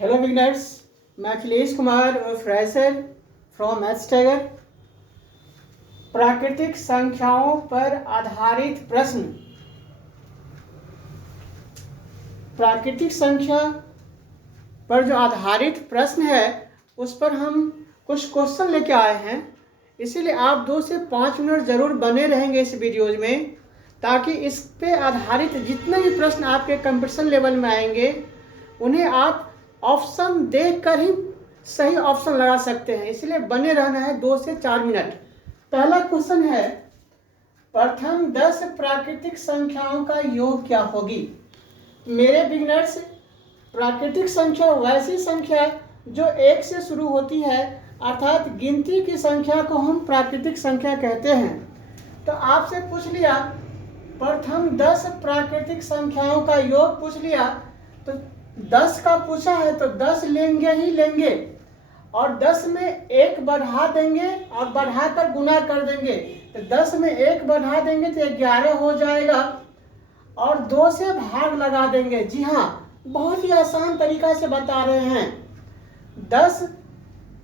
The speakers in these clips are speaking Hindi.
हेलो बिगनर्स, मैं Akhilesh Kumar fresher from maths tiger. प्राकृतिक संख्याओं पर आधारित प्रश्न। प्राकृतिक संख्या पर जो आधारित प्रश्न है उस पर हम कुछ क्वेश्चन लेके आए हैं, इसीलिए आप 2 से 5 मिनट ज़रूर बने रहेंगे इस वीडियोज में, ताकि इस पे आधारित जितने भी प्रश्न आपके कंपटीशन लेवल में आएंगे उन्हें आप ऑप्शन देखकर ही सही ऑप्शन लगा सकते हैं। इसलिए बने रहना है 2 से 4 मिनट। पहला क्वेश्चन है, प्रथम 10 प्राकृतिक संख्याओं का योग क्या होगी। मेरे बिगनर्स, प्राकृतिक संख्या वैसी संख्या जो 1 से शुरू होती है, अर्थात गिनती की संख्या को हम प्राकृतिक संख्या कहते हैं। तो आपसे पूछ लिया प्रथम 10 प्राकृतिक संख्याओं का योग पूछ लिया, तो 10 का पूछा है तो 10 लेंगे ही लेंगे, और 10 में 1 बढ़ा देंगे और बढ़ाकर गुना कर देंगे। तो 10 में 1 बढ़ा देंगे तो 11 हो जाएगा, और 2 से भाग लगा देंगे। जी हाँ, बहुत ही आसान तरीका से बता रहे हैं। 10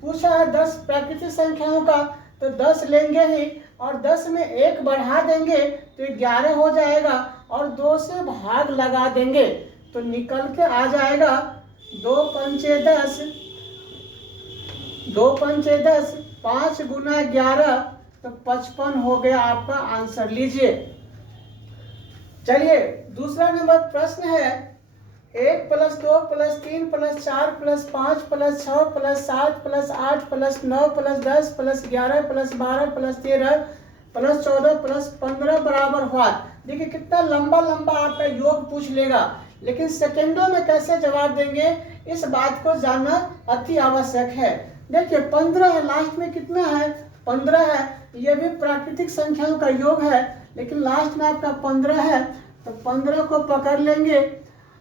पूछा है 10 प्राकृतिक संख्याओं का, तो 10 लेंगे ही, और 10 में 1 बढ़ा देंगे तो 11 हो जाएगा, और 2 से भाग लगा देंगे तो निकल के आ जाएगा 2 पंचे 10, 2 पंचे 10, 5 गुना 11 तो 55 हो गया आपका आंसर। लीजिए, चलिए दूसरा नंबर प्रश्न है, 1 + 2 + 3 + 4 + 5 + 6 + 7 + 8 + 9 + 10 + 11 + 12 + 13 + 14 + 15 बराबर हुआ। देखिए कितना लंबा लंबा आपका योग पूछ लेगा, लेकिन सेकेंडों में कैसे जवाब देंगे इस बात को जानना अति आवश्यक है। देखिए 15 है, लास्ट में कितना है 15 है, ये भी प्राकृतिक संख्याओं का योग है, लेकिन लास्ट में आपका 15 है, तो 15 को पकड़ लेंगे,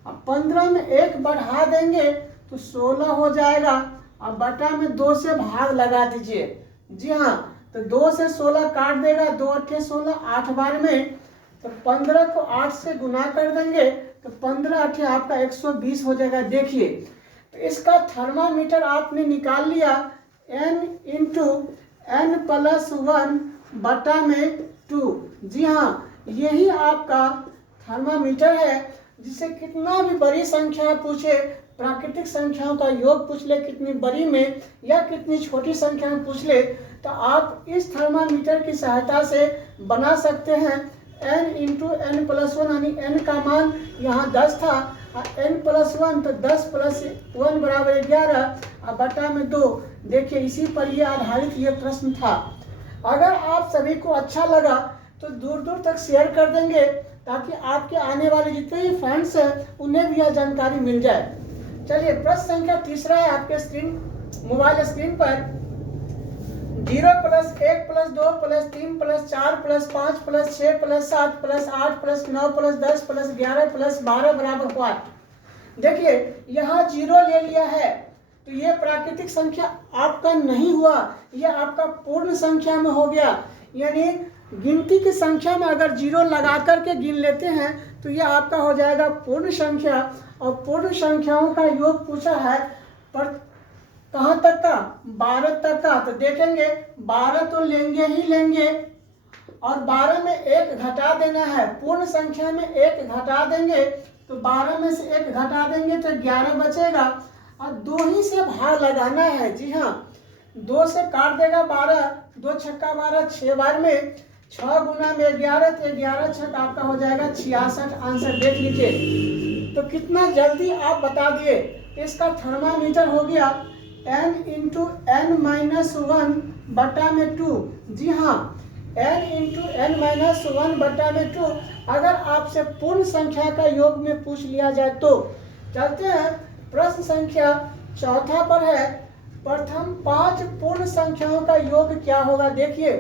अब 15 में 1 बढ़ा देंगे तो 16 हो जाएगा, और बटा में 2 से भाग लगा दीजिए। जी हाँ, तो 2 से 16 काट देगा, 2 8 16, 8 बार में, तो 15 को 8 से गुना कर देंगे तो 15 8 आपका 120 हो जाएगा। देखिए, तो इसका थर्मामीटर आपने निकाल लिया n × n + 1 बटा में 2। जी हाँ, यही आपका थर्मामीटर है, जिसे कितना भी बड़ी संख्या पूछे, प्राकृतिक संख्याओं का योग पूछ ले कितनी बड़ी में या कितनी छोटी संख्या में पूछ ले, तो आप इस थर्मामीटर की सहायता से बना सकते हैं। n × n + 1 यानी n का मान यहाँ 10 था, n + 1 तो 10 + 1 बराबर 11, और बटा में 2। देखिए इसी पर ये आधारित ये प्रश्न था। अगर आप सभी को अच्छा लगा तो दूर दूर तक शेयर कर देंगे, ताकि आपके आने वाले जितने भी फ्रेंड्स हैं उन्हें भी यह जानकारी मिल जाए। चलिए प्रश्न संख्या तीसरा है आपके मोबाइल स्क्रीन पर, 0 + 1 + 2 + 3 + 4 + 5 + 6 + 7 + 8 + 9 + 10 + 11 + 12 बराबर हुआ। देखिए यहाँ 0 ले लिया है, तो ये प्राकृतिक संख्या आपका नहीं हुआ, यह आपका पूर्ण संख्या में हो गया। यानी गिनती की संख्या में अगर 0 लगा करके गिन लेते हैं तो यह आपका हो जाएगा पूर्ण संख्या। और पूर्ण संख्याओं का योग पूछा है, पर कहाँ तक का 12 तक का, तो देखेंगे 12 तो लेंगे ही लेंगे, और 12 में 1 घटा देना है। पूर्ण संख्या में 1 घटा देंगे तो 12 में से 1 घटा देंगे तो 11 बचेगा, और 2 ही से भाग लगाना है। जी हाँ, 2 से काट देगा 12, 2 छक्का 12, 6 बार में, 6 गुना में 11 तो 11 छक्का आपका हो जाएगा 66। आंसर देख लीजिए, तो कितना जल्दी आप बता दिए। इसका थर्मामीटर हो गया n × n - 1 बटा में 2। जी हाँ, n × n - 1 बटा में 2। अगर आपसे पूर्ण संख्या का योग में पूछ लिया जाए तो। चलते हैं प्रश्न संख्या चौथा पर है, प्रथम 5 पूर्ण संख्याओं का योग क्या होगा। देखिए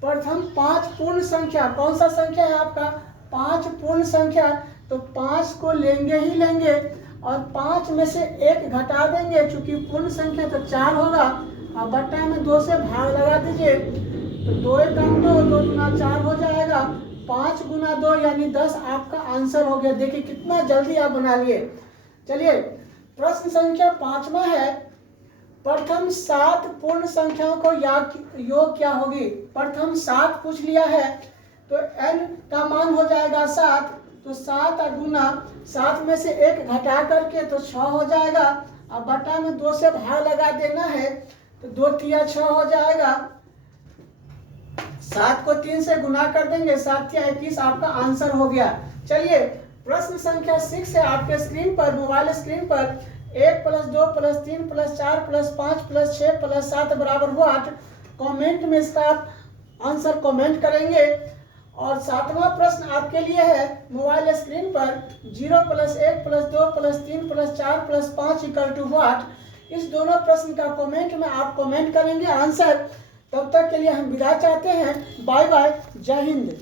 प्रथम 5 पूर्ण संख्या, कौन सा संख्या है आपका 5 पूर्ण संख्या, तो 5 को लेंगे ही लेंगे, और 5 में से 1 घटा देंगे, चूंकि पूर्ण संख्या तो 4 होगा, और बटा में 2 से भाग लगा दीजिए, तो 2 × 2, 2 गुना 4 हो जाएगा, 5 गुना 2 यानी 10 आपका आंसर हो गया। देखिए कितना जल्दी आप बना लिए। चलिए प्रश्न संख्या 5वां है, प्रथम 7 पूर्ण संख्याओं को योग क्या होगी। प्रथम 7 पूछ लिया है तो n का मान हो जाएगा 7, तो 7 और गुना 7 में से 1 घटा करके तो 6 हो जाएगा। अब बटा में 2 से भाग लगा देना है तो 2 तिया 6 हो जाएगा। 7 को 3 से गुना कर देंगे, 7 तिया 21 आपका आंसर हो गया। चलिए प्रश्न संख्या 6 है आपके स्क्रीन पर, मोबाइल स्क्रीन पर। 1 + 2 + 3 + 4 + 5 + 6 + 7 बराबर हुआ 8। कमेंट में इसका आप आंसर कमेंट करेंगे। और 7वां प्रश्न आपके लिए है मोबाइल स्क्रीन पर। 0 + 1 + 2 + 3 + 4 + 5 = व्हाट। इस दोनों प्रश्न का कमेंट में आप कमेंट करेंगे आंसर। तब तक के लिए हम विदा चाहते हैं। बाय बाय, जय हिंद।